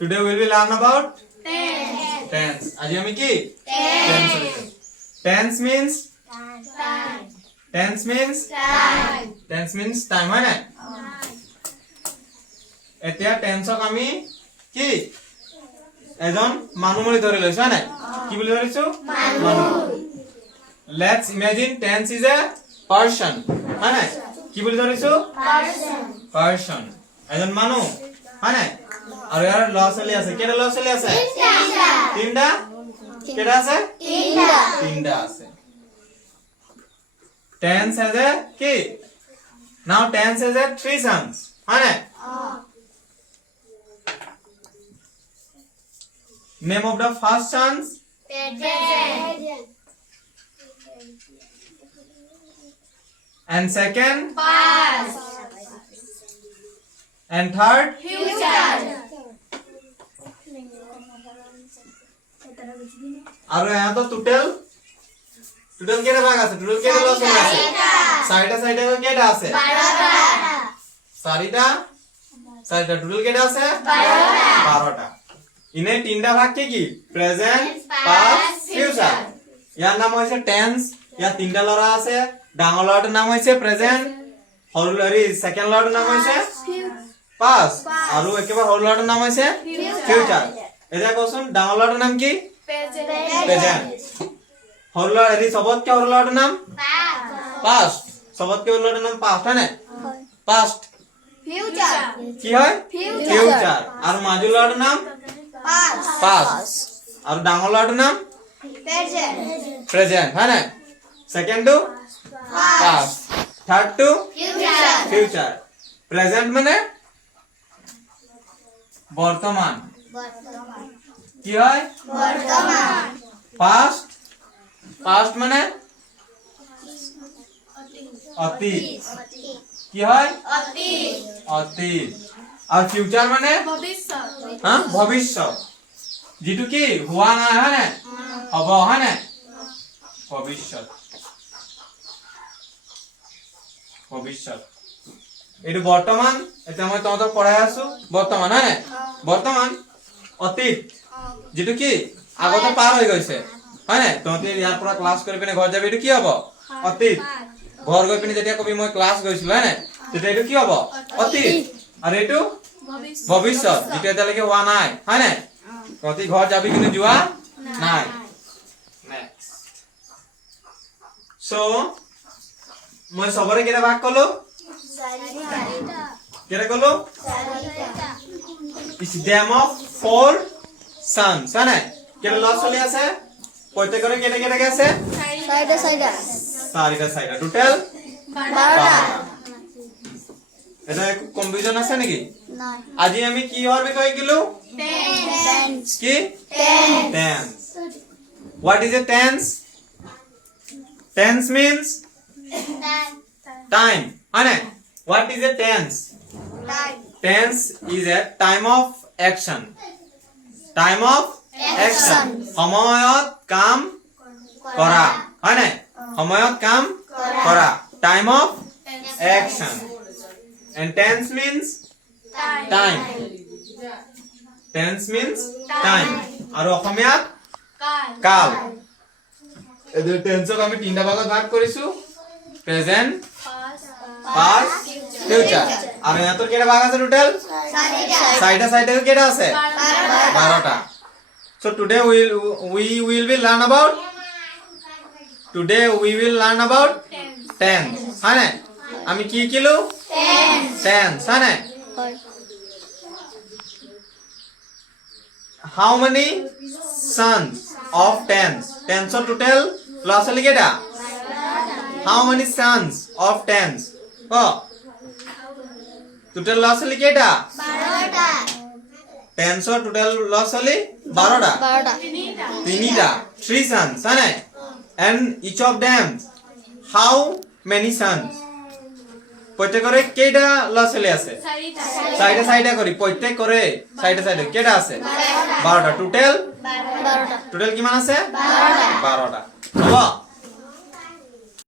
Today we will learn about Tense. tense. আজি আমি কি tense লিখিম। Tense means Time. tense means Time. tense means time হয় নাই? এতিয়া টেন্সক আমি কি এজন মানুহ বুলি ধৰি লৈছো হয় নাই? কি বুলি ধৰিছো? মানুহ। Let's imagine tense is a person হয় নাই? কি বুলি ধৰিছো? Person. Person এজন মানুহ হয় নাই? আৰু ইয়াৰ ল'ৰা ছোৱালী আছে। কেইটা ল'ৰা ছোৱালী আছে? তিনটা। কেইটা আছে? তিনটা আছে। Tense has a কি? Now tense has a 3 sons হয় নাই? Name of the first sons Present. and second Past. and third Future. আৰু এটো টোটাল কেইটা ভাগ আছে? টোটাল কেইটা ল'ৰা ছোৱালী আছে? চাৰিটা কেইটা আছে? 12টা টোটাল কেইটা আছে? 12টা ইনে তিনটা ভাগ কি প্ৰেজেন্ট পাস্ট ফিউচাৰ ইয়াৰ নাম হৈছে টেন্স ইয়াৰ তিনটা ল'ৰা আছে ডাঙৰ ল'ৰাটোৰ নাম হৈছে প্ৰেজেন্ট সৰু ল'ৰি সেকেন্ড ল'ৰাটোৰ নাম হৈছে পাস্ট আৰু একেবাৰে সৰু ল'ৰাটোৰ নাম হৈছে ফিউচাৰ এতিয়া কোৱাচোন ডাঙৰ ল'ৰাটোৰ নাম কি প্ৰেজেন্ট সৰু ল'ৰা সবতকে সৰু ল'ৰাটোৰ নাম পাস্ট সবতকে সৰু ল'ৰাটোৰ নাম পাস্ট হয় নাই পাস্ট Future. কি হয় ফিউচাৰ আৰু মাজু ল'ৰাটোৰ নাম পাস্ট আৰু ডাঙৰ ল'ৰাটোৰ নাম Present. প্ৰেজেন্ট হয় নাই second to past third to Future. Future present মানে বৰ্তমান কি হয় পাস্ট মানে অতীত কি হয় অতীত আৰু ফিউচাৰ মানে ভৱিষ্যত যেটো কি হোৱা নাই হয় নাই হ'ব হয় নাই ভৱিষ্যত এইটো বৰ্তমান এটা মই তোমাক পঢ়াই আছো বৰ্তমান হয় নাই বৰ্তমান অতীত যেটো কি আগতে পাৰ হৈ গৈছে হয় নাই তুমি ইয়াৰ পৰা ক্লাস কৰি পিনে ঘৰ যাবি এইটো কি হ'ব অতীত ঘৰ গৈ পিনে যেতিয়া কবি মই ক্লাস গৈছিলো হয় নাই তেতিয়া এইটো কি হ'ব অতীত আৰু এইটো ভৱিষ্যত যেটো এতিয়ালৈকে হোৱা নাই হয় নাই প্ৰতি ঘৰ যাবি কিন্তু যোৱা নাই নেক্সট সো মই সবৰে কেটা ভাগ কলো কেটা কলো is them of 4 sons হয় নাই কেটা ল'ৰা ছোৱালী আছে প্ৰত্যেকৰে কেটা আছে চাৰিটা টোটাল 12টা এটা কনফিউজন আছে নেকি আজি আমি কি হৰ বিষয়ে কিলো কি tense what is a tense means time হয় নাই what is a tense is a time of action সময়ত কাম কৰা হয় নাই সময়ত কাম কৰা time of action and tense means time আৰু অসমীয়াত কাল এই টেন্সক আমি তিনটা ভাগত ভাগ কৰিছো প্ৰেজেন্ট পাস্ট ফিউচাৰ আৰু ইয়াতৰ কেটা ভাগ আছে টোটাল চাৰিটা কেটা আছে 12টা so today we will learn about tense হয় নাই আমি কি কিলো tense হয় নাই how many sons of tense total ল'ৰা ছোৱালী কেটা how many sons of tense total ল'ৰা ছোৱালী কেটা 10 total ল'ৰা ছোৱালী 12টা তিনিটা 3 sons হয় নাই and each of them how many sons প্ৰত্যেকৰে কেটা ল'ৰা ছোৱালী আছে চাৰিটা কৰি প্ৰত্যেকৰে চাৰিটা কেটা আছে 12টা টোটাল কিমান আছে 12টা হ'ব